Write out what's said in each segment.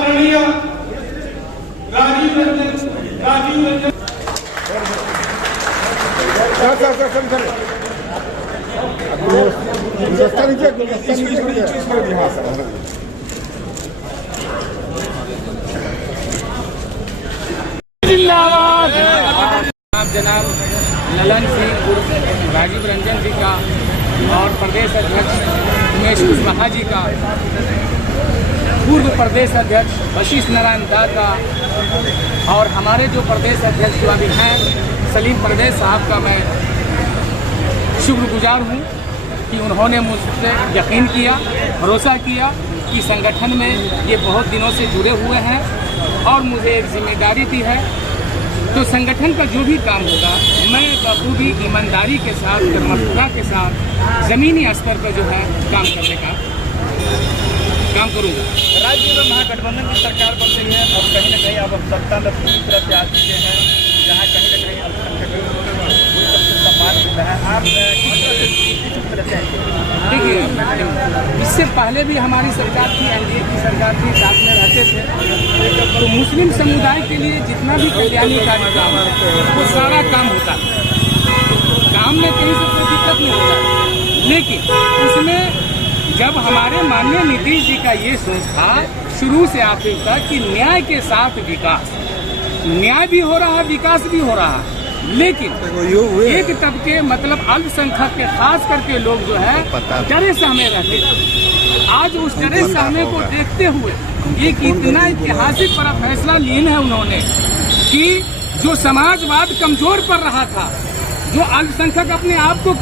आदरणीय राजीव रंजन जनाब ललन सिंह राजीव रंजन जी का और प्रदेश अध्यक्ष उमेश कुशवाहा जी का, पूर्व प्रदेश अध्यक्ष वशिष्ठ नारायण दा का और हमारे जो प्रदेश अध्यक्ष जो अभी हैं सलीम परवेज साहब का मैं शुक्रगुजार हूँ कि उन्होंने मुझसे यकीन किया, भरोसा किया कि संगठन में ये बहुत दिनों से जुड़े हुए हैं और मुझे एक जिम्मेदारी दी है। तो संगठन का जो भी काम होगा मैं बखूबी ईमानदारी के साथ, कर्मठता के साथ ज़मीनी स्तर पर जो है काम करने का काम करूँगा। राज्य में महागठबंधन की सरकार बन रही है और कहीं न कहीं अब सत्ता में पूरी तरह से आ चुके हैं, जहाँ कहीं न कहीं अल्पसंख्यकों को सम्मान मिलता है। आप किस तरह से देखिए, इससे पहले भी हमारी सरकार थी, एनडीए की सरकार थी, साथ में रहते थे। तो मुस्लिम समुदाय के लिए जितना भी कल्याणी कार्यक्रम है वो सारा काम होता है, काम में कहीं से कोई दिक्कत नहीं होता। लेकिन उसमें जब हमारे माननीय नीतीश जी का ये सोच था शुरू से आखिर तक कि न्याय के साथ विकास, न्याय भी हो रहा है, विकास भी हो रहा है, लेकिन एक तबके मतलब अल्पसंख्यक के खास करके लोग जो है डरे सहमे रहते हैं। आज उस डरे सहमे को देखते हुए एक इतना ऐतिहासिक बड़ा फैसला लिया है उन्होंने कि जो समाजवाद कमजोर पड़ रहा था, जो अल्पसंख्यक अपने आप को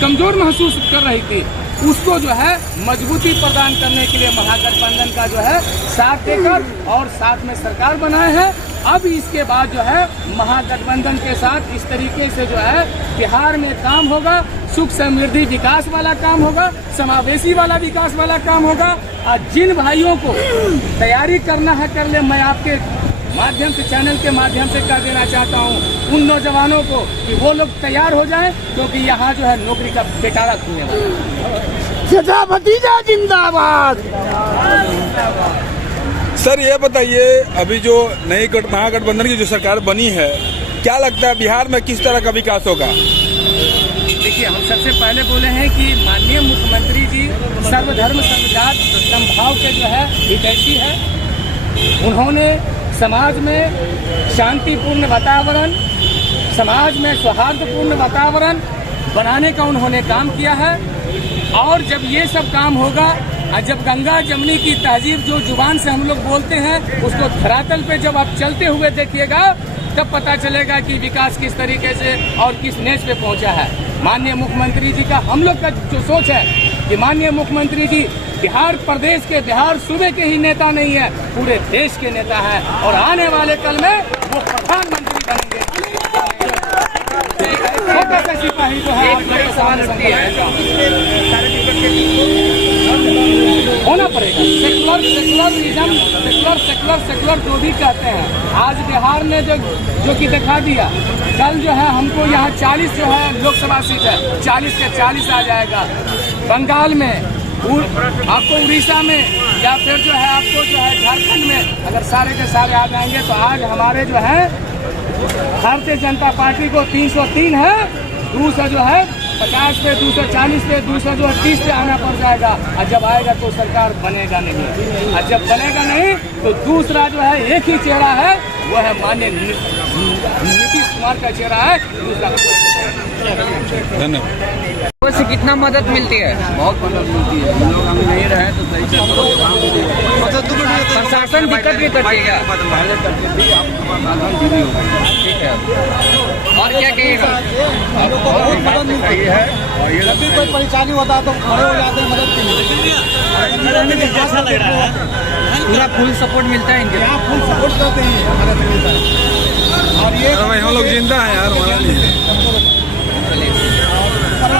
कमजोर महसूस कर रही थी, उसको जो है मजबूती प्रदान करने के लिए महागठबंधन का जो है साथ देकर और साथ में सरकार बनाए हैं। अब इसके बाद जो है महागठबंधन के साथ इस तरीके से जो है बिहार में काम होगा, सुख समृद्धि विकास वाला काम होगा, समावेशी वाला विकास वाला काम होगा। और जिन भाइयों को तैयारी करना है कर ले, मैं आपके माध्यम से, चैनल के माध्यम से कर देना चाहता हूँ उन नौजवानों को कि वो लोग तैयार हो जाएं, क्योंकि यहाँ जो है नौकरी का बेटारा खुलने वाला है। भतीजा जिंदाबाद। सर ये बताइए, अभी जो नई महागठबंधन की जो सरकार बनी है, क्या लगता है बिहार में किस तरह का विकास होगा? देखिए, हम सबसे पहले बोले हैं कि माननीय मुख्यमंत्री जी सर्वधर्म सर्वजात समभाव के जो है हितैषी है। उन्होंने समाज में शांतिपूर्ण वातावरण, समाज में सौहार्दपूर्ण वातावरण बनाने का उन्होंने काम किया है। और जब ये सब काम होगा, जब गंगा जमुनी की तहजीब जो जुबान से हम लोग बोलते हैं उसको धरातल पे जब आप चलते हुए देखिएगा, तब पता चलेगा कि विकास किस तरीके से और किस नेच पे पहुंचा है। माननीय मुख्यमंत्री जी का हम लोग का जो सोच है कि माननीय मुख्यमंत्री जी बिहार प्रदेश के, बिहार सूबे के ही नेता नहीं है, पूरे देश के नेता है और आने वाले कल में वो प्रधानमंत्री बनेंगे। छोटा सा सिपाही जो है होना पड़ेगा। सेकुलर जो भी कहते हैं, आज बिहार ने जो कि दिखा दिया, कल जो है हमको यहाँ 40 जो है लोकसभा सीट है, 40 के 40 आ जाएगा। बंगाल में, आपको उड़ीसा में, या फिर जो है आपको जो है झारखंड में अगर सारे के सारे आ जाएंगे तो आज हमारे जो है भारतीय जनता पार्टी को 303 है, दूसरा जो है 50 पे, 240 पे, दूसरा जो है 30 पे आना पड़ जाएगा। और जब आएगा तो सरकार बनेगा नहीं, और जब बनेगा नहीं तो दूसरा जो है एक ही चेहरा है, वो है माननीय नीतीश कुमार का चेहरा है, दूसरा। धन्यवाद। से कितना मदद मिलती है? बहुत मदद मिलती है। हम लोग हम नहीं रहे तो सही से प्रशासन दिक्कत नहीं करती है क्या? पहले करके भी आपको समाधान दीदी होगा। ठीक है, और क्या कहिएगा? सही है। और ये जब भी कोई परेशानी होता है तो खड़े हो जाते हैं मदद के लिए। कैसा लग रहा है? पूरा फुल सपोर्ट मिलता है इनके? यहाँ फुल सपोर्ट करते हैं, मदद मिलता है। और ये हम लोग जिंदा हैं यार, हमारा नहीं है।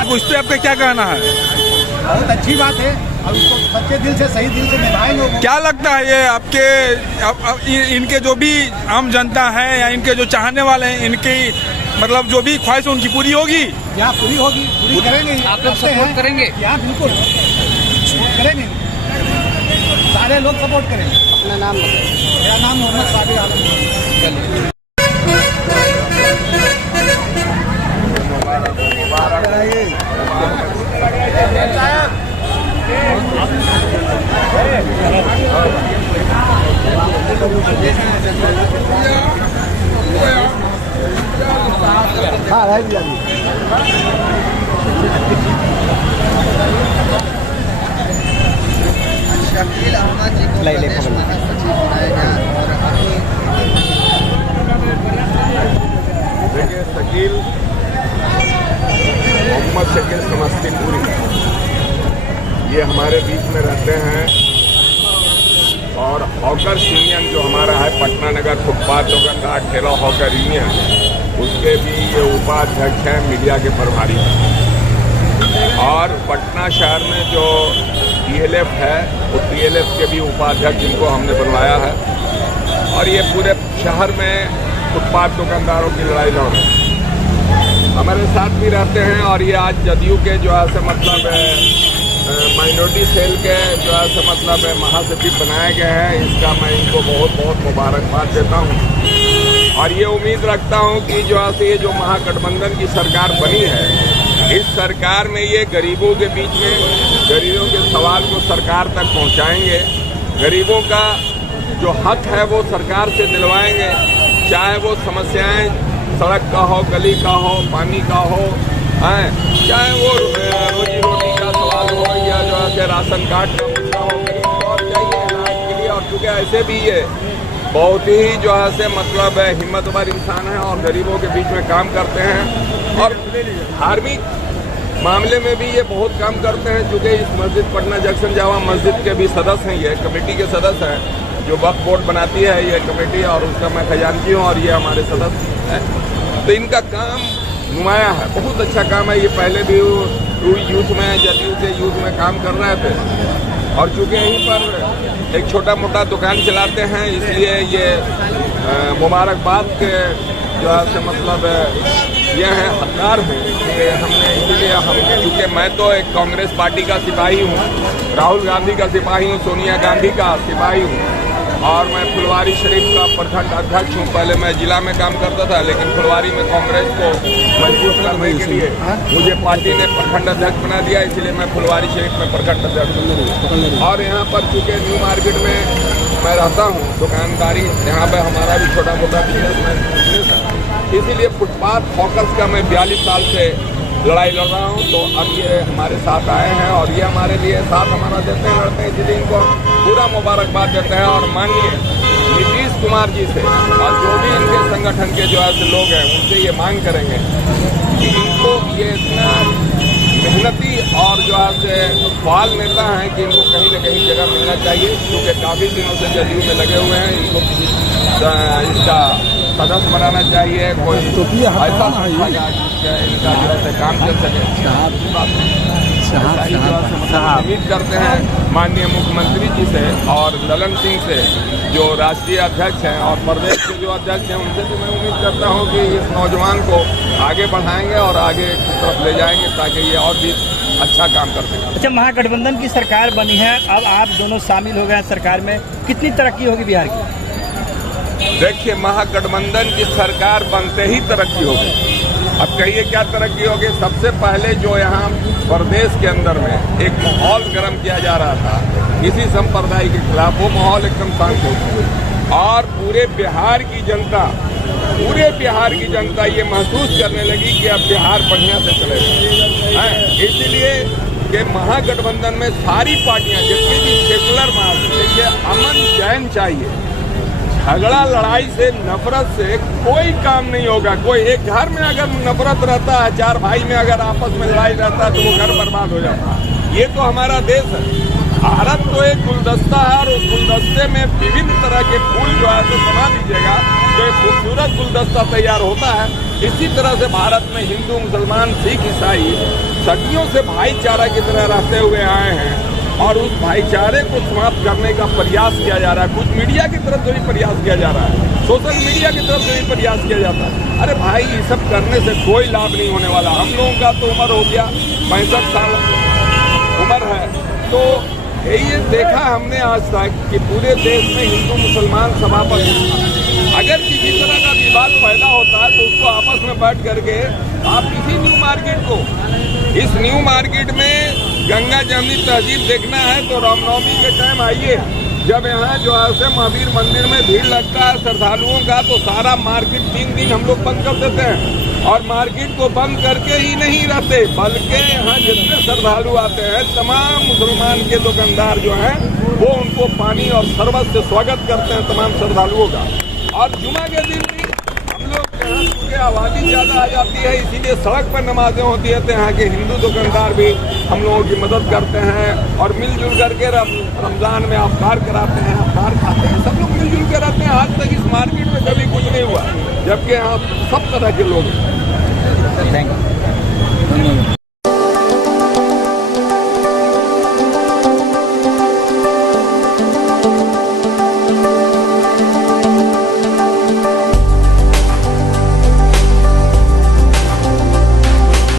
उस पर आपका क्या कहना है? बहुत अच्छी बात है और उसको सच्चे दिल से, सही दिल से निभाएंगे। क्या लगता है ये आपके इनके जो भी आम जनता है या इनके जो चाहने वाले हैं, इनकी मतलब जो भी ख्वाहिश उनकी पूरी होगी? यहाँ पूरी होगी, पूरी करेंगे। आप लोग सपोर्ट करेंगे? यहाँ बिल्कुल करेंगे। सारे लोग सपोर्ट करेंगे। अपना नाम बताइए। मेरा नाम मोहम्मद साबिर आलम है। चलिए। हाँ है भैया जी। शकील अहमद जी को प्रदेश महासचिव बनाया गया और अभी देखिए शकील मोहम्मद शकील समस्तीपुरी ये हमारे बीच में रहते हैं और हॉकर यूनियन जो हमारा है पटना नगर फुटपाथ दुकानदार ठेला हॉकर यूनियन उसके भी ये उपाध्यक्ष हैं, मीडिया के प्रभारी हैं। और पटना शहर में जो TLF है वो TLF के भी उपाध्यक्ष जिनको हमने बनवाया है और ये पूरे शहर में फुटपाथ दुकानदारों की लड़ाई लड़ रहे हैं, हमारे साथ भी रहते हैं। और ये आज जदयू के जो है से मतलब माइनॉरिटी सेल के जो है से मतलब महासचिव बनाए गए हैं, इसका मैं इनको बहुत बहुत मुबारकबाद देता हूँ। और ये उम्मीद रखता हूँ कि जो है से ये जो महागठबंधन की सरकार बनी है, इस सरकार में ये गरीबों के बीच में गरीबों के सवाल को सरकार तक पहुँचाएंगे, गरीबों का जो हक है वो सरकार से दिलवाएंगे, चाहे वो समस्याएं सड़क का हो, गली का हो, पानी का हो, चाहे वो रोजी रोटी का सवाल हो या जो है राशन कार्ड का मुद्दा हो, और चाहिए इलाज के लिए। और चूँकि ऐसे भी ये बहुत ही जो है से मतलब हिम्मतवार इंसान है और गरीबों के बीच में काम करते हैं और धार्मिक मामले में भी ये बहुत काम करते हैं। चूँकि इस मस्जिद पटना जंक्शन जामा मस्जिद के भी सदस्य हैं, ये कमेटी के सदस्य हैं जो वक्फ बोर्ड बनाती है ये कमेटी, और उसका मैं खजानची हूँ और ये हमारे सदस्य हैं। तो इनका काम नुमाया है, बहुत अच्छा काम है। ये पहले भी यूथ में जदयू के यूथ में काम कर रहे थे और चूँकि यहीं पर एक छोटा मोटा दुकान चलाते हैं, इसलिए ये मुबारकबाद के जो है से मतलब ये हैं हकदार हैं कि हमने, इसीलिए हम चूँकि मैं तो एक कांग्रेस पार्टी का सिपाही हूँ, राहुल गांधी का सिपाही हूँ, सोनिया गांधी का सिपाही हूँ और मैं फुलवारी शरीफ का प्रखंड अध्यक्ष हूँ। पहले मैं जिला में काम करता था, लेकिन फुलवारी में कांग्रेस को मजबूत करने के लिए मुझे पार्टी ने प्रखंड अध्यक्ष बना दिया, इसलिए मैं फुलवारी शरीफ में प्रखंड अध्यक्ष हूँ। और यहाँ पर चूँकि न्यू मार्केट में मैं रहता हूँ, दुकानदारी यहाँ पे हमारा भी छोटा मोटा बिजनेस है, इसीलिए फुटपाथ हॉकर्स का मैं 42 साल से लड़ाई लड़ रहा हूँ। तो अब ये हमारे साथ आए हैं और ये हमारे लिए साथ हमारा देते हैं, लड़ते हैं, इसलिए इनको पूरा मुबारकबाद देते हैं। और माननीय नीतीश कुमार जी से और जो भी इनके संगठन के जो ऐसे लोग हैं उनसे ये मांग करेंगे कि इनको ये इतना मेहनती और जो है फाल नेता हैं कि इनको कहीं न कहीं जगह मिलना चाहिए, क्योंकि काफ़ी दिनों से जदयू में लगे हुए हैं। इनको इसका सदस्य बनाना चाहिए, कोई ऐसा इनका जो है काम चल सके। उम्मीद करते हैं माननीय मुख्यमंत्री जी से और ललन सिंह से जो राष्ट्रीय अध्यक्ष हैं और प्रदेश के जो अध्यक्ष हैं उनसे भी मैं उम्मीद करता हूं कि इस नौजवान को आगे बढ़ाएंगे और आगे की तरफ ले जाएंगे ताकि ये और भी अच्छा काम कर सकें। अच्छा, महागठबंधन की सरकार बनी है, अब आप दोनों शामिल हो गए हैं सरकार में, कितनी तरक्की होगी बिहार की? देखिए, महागठबंधन की सरकार बनते ही तरक्की होगी। अब कहिए क्या तरक्की होगी? सबसे पहले जो यहाँ प्रदेश के अंदर में एक माहौल गर्म किया जा रहा था इसी संप्रदाय के खिलाफ, वो माहौल एकदम शांत हो गया और पूरे बिहार की जनता ये महसूस करने लगी कि अब बिहार बढ़िया से चलेगा। इसीलिए कि महागठबंधन में सारी पार्टियां जितनी भी सेकुलर देखिए अमन चैन चाहिए, झगड़ा लड़ाई से नफरत से कोई काम नहीं होगा। कोई एक घर में अगर नफरत रहता है, 4 भाई में अगर आपस में लड़ाई रहता है तो वो घर बर्बाद हो जाता है। ये तो हमारा देश है, भारत तो एक गुलदस्ता है और उस गुलदस्ते में विभिन्न तरह के फूल जो है तो समा दीजिएगा तो एक खूबसूरत गुलदस्ता तैयार होता है। इसी तरह से भारत में हिंदू, मुसलमान, सिख, ईसाई सदियों से भाईचारा की तरह रहते हुए आए हैं और उस भाईचारे को समाप्त करने का प्रयास किया जा रहा है। कुछ मीडिया की तरफ से भी प्रयास किया जा रहा है, सोशल मीडिया की तरफ से भी प्रयास किया जाता है। अरे भाई, ये सब करने से कोई लाभ नहीं होने वाला। हम लोगों का तो उम्र हो गया 65 साल उम्र है, तो ये देखा हमने आज तक कि पूरे देश में हिंदू मुसलमान सभापति, अगर किसी तरह का विवाद पैदा होता है तो उसको आपस में बैठ करके आप किसी न्यू मार्केट को, इस न्यू मार्केट में गंगा जमुनी तहजीब देखना है तो रामनवमी के टाइम आइए, जब यहाँ जो है महावीर मंदिर में भीड़ लगता है श्रद्धालुओं का, तो सारा मार्केट 3 दिन हम लोग बंद कर देते हैं। और मार्केट को बंद करके ही नहीं रहते, बल्कि यहाँ जितने श्रद्धालु आते हैं तमाम मुसलमान के दुकानदार जो हैं वो उनको पानी और शरबत से स्वागत करते हैं तमाम श्रद्धालुओं का। और जुमा के दिन भी हम लोग यहाँ क्योंकि आबादी ज़्यादा आ जाती है इसीलिए सड़क पर नमाजें होती है, तो यहाँ के हिंदू दुकानदार भी हम लोगों की मदद करते हैं और मिलजुल करके रमज़ान में अफ्तार कराते हैं, अफ्तार खाते हैं, सब लोग मिलजुल के रहते हैं। आज तक इस मार्केट में कभी कुछ नहीं हुआ, जबकि यहाँ सब तरह के लोग हैं। Thank you.